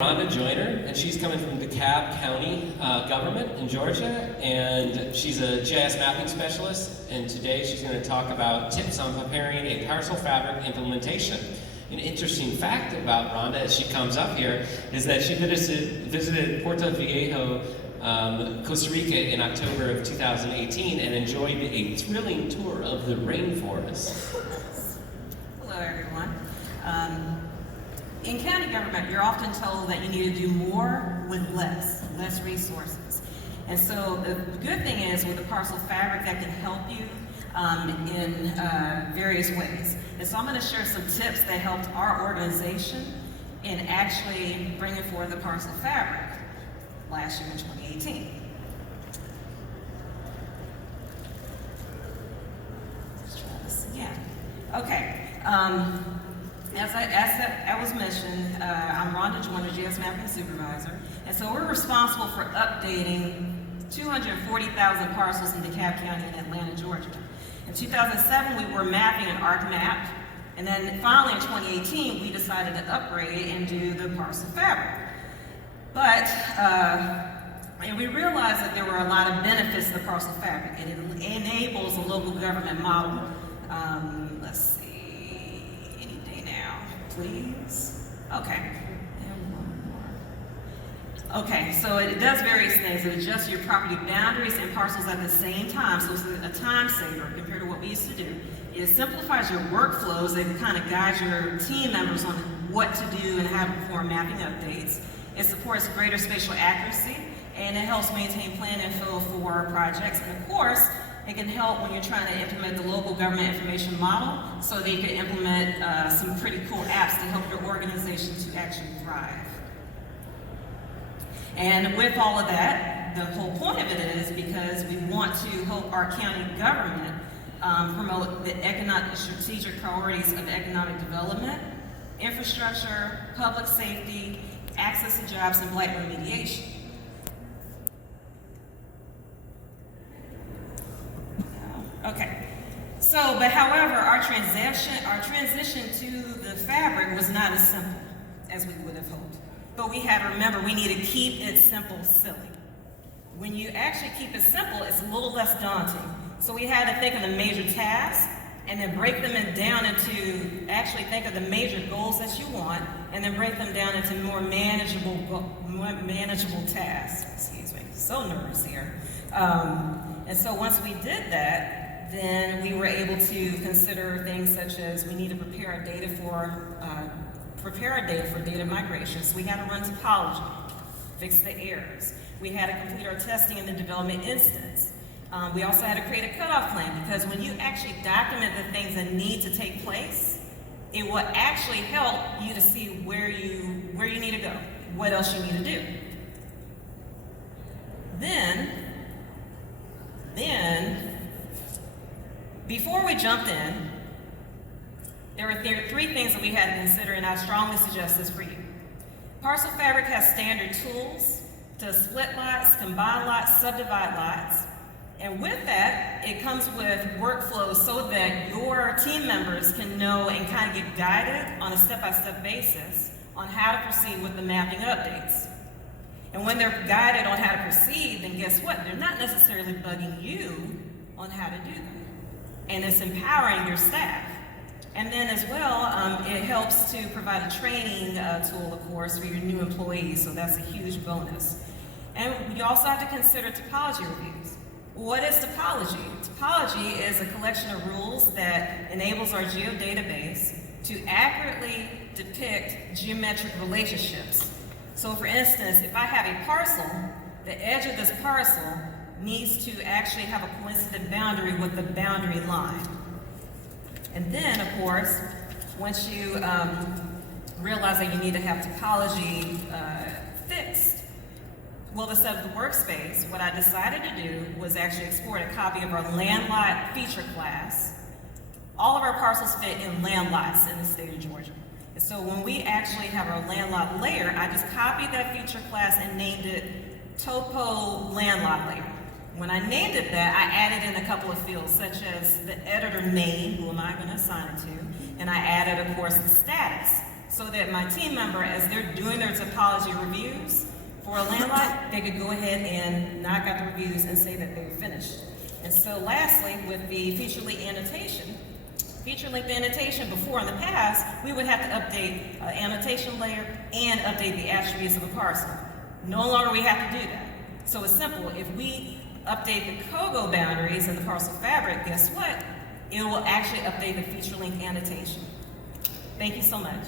Rhonda Joyner, and she's coming from DeKalb County government in Georgia, and she's a GIS mapping specialist, and today she's going to talk about tips on preparing a parcel fabric implementation. An interesting fact about Rhonda as she comes up here is that she visited Puerto Viejo, Costa Rica in October of 2018 and enjoyed a thrilling tour of the rainforest. Hello everyone. In county government, you're often told that you need to do more with less resources. And so the good thing is with the parcel fabric that can help you in various ways. And so I'm going to share some tips that helped our organization in actually bringing forth the parcel fabric last year in 2018. Let's try this again. Okay. As I was mentioned, I'm Rhonda Joyner, GIS Mapping Supervisor, and so we're responsible for updating 240,000 parcels in DeKalb County in Atlanta, Georgia. In 2007, we were mapping an ArcMap, and then finally in 2018, we decided to upgrade and do the parcel fabric. But, and we realized that there were a lot of benefits to the parcel fabric. It enables a local government model. Let's see. Please. Okay. And one more. Okay, so it does various things. It adjusts your property boundaries and parcels at the same time, so it's a time saver compared to what we used to do. It simplifies your workflows and kind of guides your team members on what to do and how to perform mapping updates. It supports greater spatial accuracy, and it helps maintain plan info for projects. And of course, it can help when you're trying to implement the local government information model so that you can implement some pretty cool apps to help your organization to actually thrive. And with all of that, the whole point of it is because we want to help our county government promote the strategic priorities of economic development, infrastructure, public safety, access to jobs, and blight remediation. Okay, so, but however, our transition to the fabric was not as simple as we would have hoped. But we had to remember we need to keep it simple, silly. When you actually keep it simple, it's a little less daunting. So we had to think of the major tasks and then break them down into, actually think of the major goals that you want and then break them down into more manageable tasks. Excuse me, so nervous here. And so once we did that, then we were able to consider things such as we need to prepare our data for data migration. So we had to run topology, fix the errors. We had to complete our testing in the development instance. We also had to create a cutoff plan because when you actually document the things that need to take place, it will actually help you to see where you need to go, what else you need to do. Then, before we jumped in, there were three things that we had to consider, and I strongly suggest this for you. Parcel Fabric has standard tools to split lots, combine lots, subdivide lots, and with that, it comes with workflows so that your team members can know and kind of get guided on a step-by-step basis on how to proceed with the mapping updates. And when they're guided on how to proceed, then guess what? They're not necessarily bugging you on how to do them. And it's empowering your staff. And then as well, it helps to provide a training tool, of course, for your new employees, so that's a huge bonus. And you also have to consider topology reviews. What is topology? Topology is a collection of rules that enables our geodatabase to accurately depict geometric relationships. So for instance, if I have a parcel, the edge of this parcel needs to actually have a coincident boundary with the boundary line. And then, of course, once you realize that you need to have topology fixed, well, to set up the workspace, what I decided to do was actually export a copy of our land lot feature class. All of our parcels fit in land lots in the state of Georgia. And so when we actually have our land lot layer, I just copied that feature class and named it Topo Land Lot Layer. When I named it that, I added in a couple of fields, such as the editor name, who am I going to assign it to, and I added, of course, the status. so that my team member, as they're doing their topology reviews for a land lot, they could go ahead and knock out the reviews and say that they're finished. And so lastly, with the feature-length annotation before in the past, we would have to update annotation layer and update the attributes of a parcel. No longer we have to do that. So it's simple. If we update the COGO boundaries in the parcel fabric, guess what? It will actually update the feature-length annotation. Thank you so much.